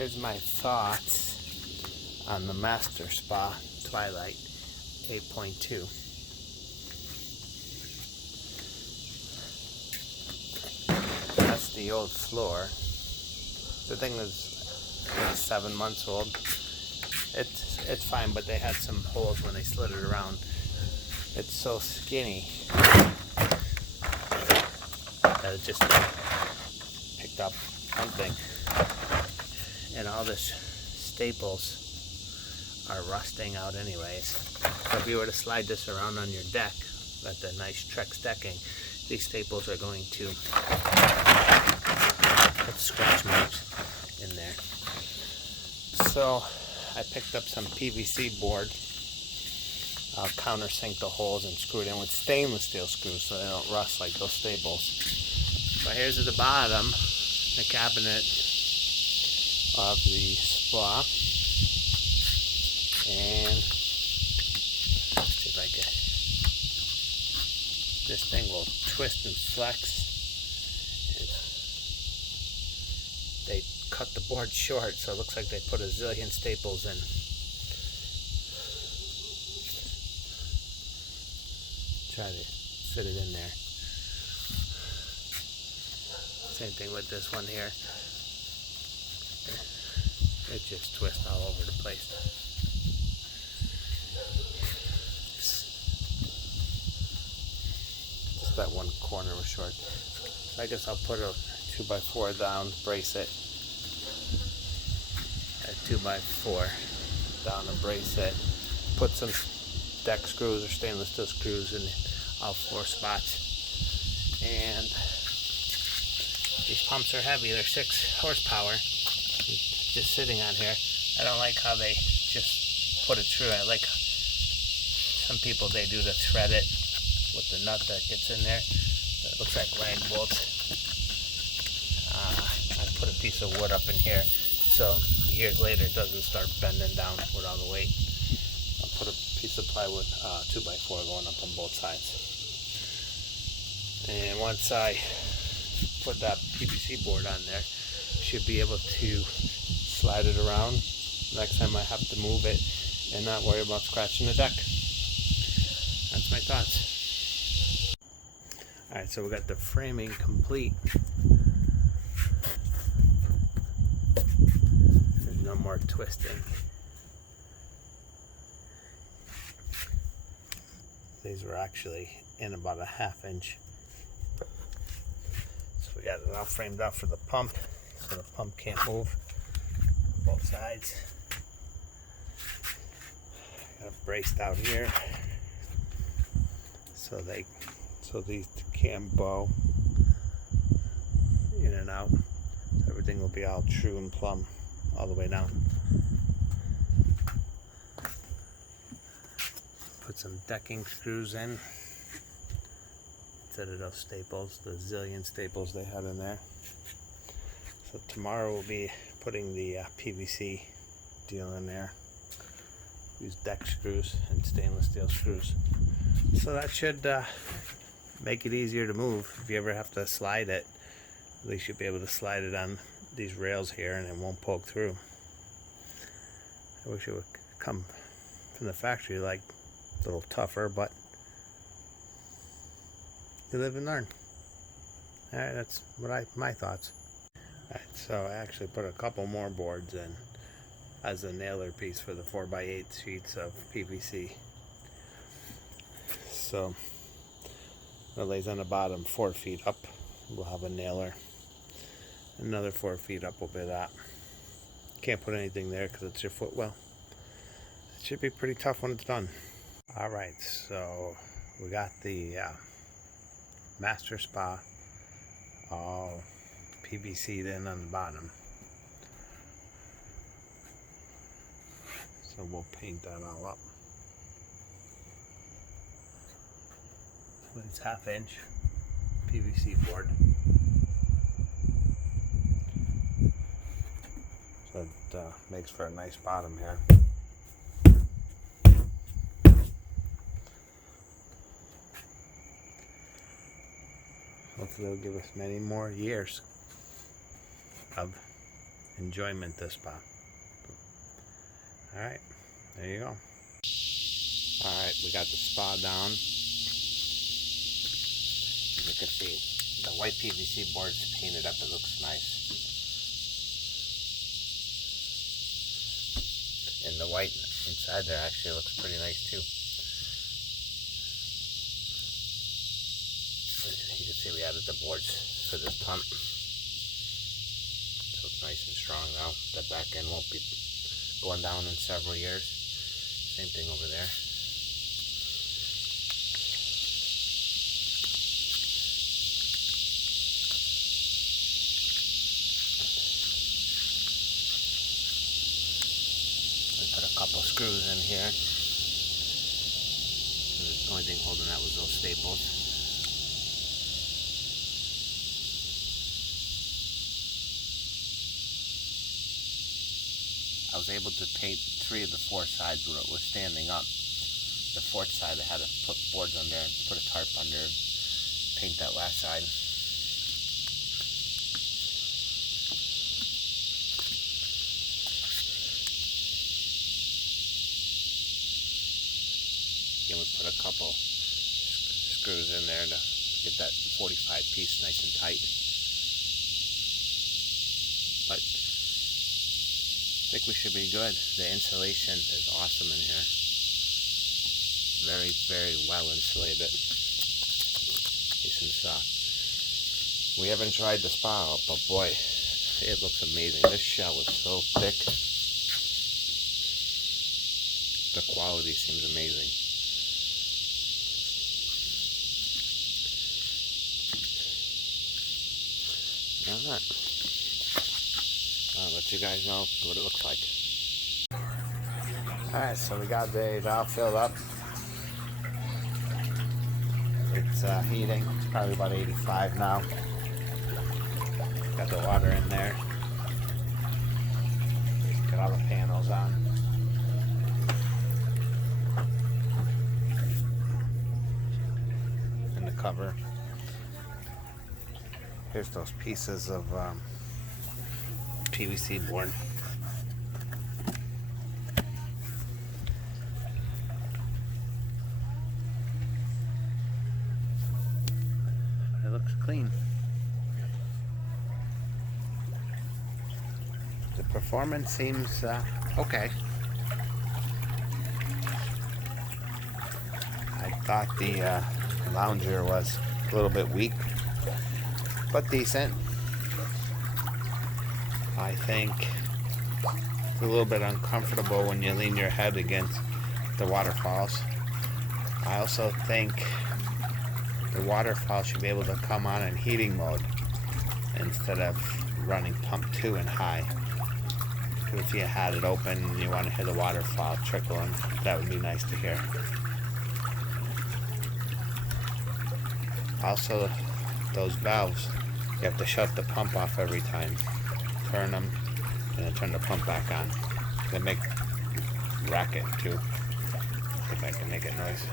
here's my thoughts on the Master Spa Twilight 8.2. That's the old floor. The thing is like 7 months old. It's fine, but they had some holes when they slid it around. It's so skinny that it just picked up something. And all this staples are rusting out anyways. So if you were to slide this around on your deck, at the nice Trex decking, these staples are going to put scratch marks in there. So I picked up some PVC board. I'll countersink the holes and screw it in with stainless steel screws so they don't rust like those staples. But here's at the bottom, the cabinet of the spa. And see if I can, this thing will twist and flex. And they cut the board short, so it looks like they put a zillion staples in. Try to fit it in there. Same thing with this one here. It just twists all over the place. Just that one corner was short. So I guess I'll put a 2x4 down, brace it. A 2x4 down and brace it. Put some deck screws or stainless steel screws in all 4 spots. And these pumps are heavy. They're 6 horsepower. Just sitting on here. I don't like how they just put it through. I like some people, they do to thread it with the nut that gets in there. It looks like rag bolts. I put a piece of wood up in here so years later it doesn't start bending down with all the weight. I'll put a piece of plywood 2x4 going up on both sides. And once I put that PVC board on there, should be able to slide it around next time I have to move it and not worry about scratching the deck. That's my thoughts. Alright, so we got the framing complete. There's no more twisting. These were actually in about a 1/2 inch. So we got it all framed up for the pump, so the pump can't move on both sides. Got it braced out here so these can bow in and out. So everything will be all true and plumb all the way down. Put some decking screws in instead of those staples, the zillion staples they had in there. So tomorrow we'll be putting the PVC deal in there. Use deck screws and stainless steel screws. So that should make it easier to move. If you ever have to slide it, at least you'll be able to slide it on these rails here and it won't poke through. I wish it would come from the factory like a little tougher, but you live and learn. Alright, that's what my thoughts. Alright, so I actually put a couple more boards in as a nailer piece for the 4x8 sheets of PVC. So it lays on the bottom 4 feet up. We'll have a nailer. Another 4 feet up will be that. Can't put anything there because it's your footwell. It should be pretty tough when it's done. Alright, so we got the Master Spa all PVC'd in on the bottom. So we'll paint that all up. It's 1/2 inch PVC board. So it makes for a nice bottom here. Hopefully it'll give us many more years of enjoyment this spa. Alright, there you go. Alright, we got the spa down. You can see the white PVC board's painted up. It looks nice. And the white inside there actually looks pretty nice too. You can see we added the boards for this pump. So it's nice and strong now. The back end won't be going down in several years. Same thing over there. Put a couple screws in here. The only thing holding that was those staples. I was able to paint 3 of the 4 sides where it was standing up. The 4th side I had to put boards under and put a tarp under, paint that last side. Again, we put a couple screws in there to get that 45 piece nice and tight. But I think we should be good. The insulation is awesome in here. Very, very well insulated. Nice and soft. We haven't tried the spa out, but boy, it looks amazing. This shell is so thick. The quality seems amazing. Alright. I'll let you guys know what it looks like. Alright, so we got the valve filled up. It's heating. It's probably about 85 now. Got the water in there. Got all the panels on. And the cover. Here's those pieces of PVC board. It looks clean. The performance seems okay. I thought the lounger was a little bit weak, but decent. I think it's a little bit uncomfortable when you lean your head against the waterfalls. I also think the waterfall should be able to come on in heating mode instead of running pump 2 and high. Because if you had it open and you want to hear the waterfall trickling, that would be nice to hear. Also, those valves, you have to shut the pump off every time. Turn them, and then turn the pump back on. They make racket too. If I can make it noise.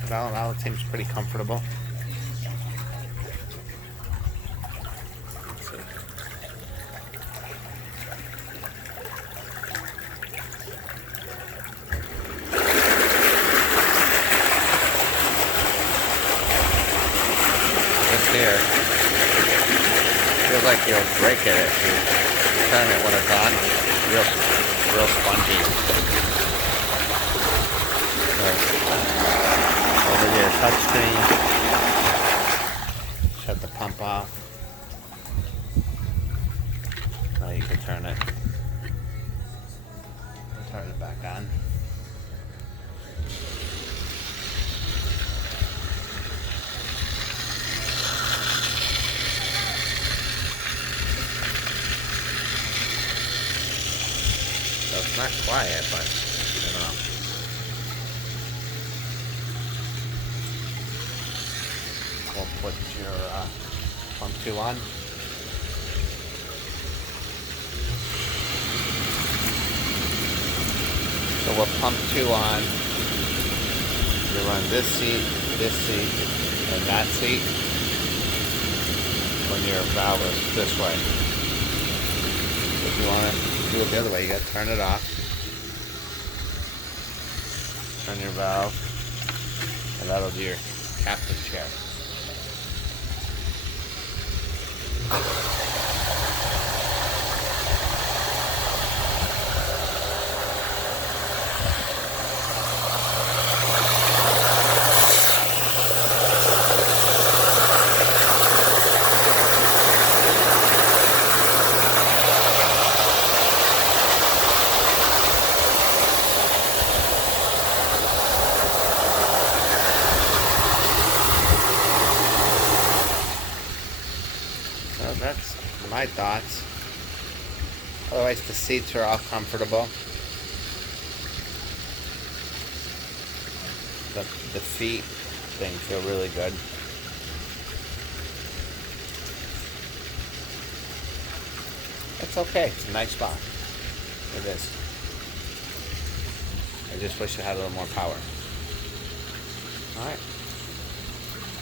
But all in all, it seems pretty comfortable. Let's see. This here feels like you'll break it if you turn it when it's on. Real spongy. Over here, touchscreen. Shut the pump off. Now you can turn it. Turn it back on. So it's not quiet, but I don't know. We'll put your pump 2 on. So we'll pump 2 on. You run this seat, and that seat. when your valve is this way. If you want to do it the other way, you got to turn it off. Turn your valve, and that'll do your captain chair. So that's my thoughts. Otherwise, the seats are all comfortable. The feet thing feel really good. It's okay. It's a nice spa. It is. I just wish it had a little more power. All right.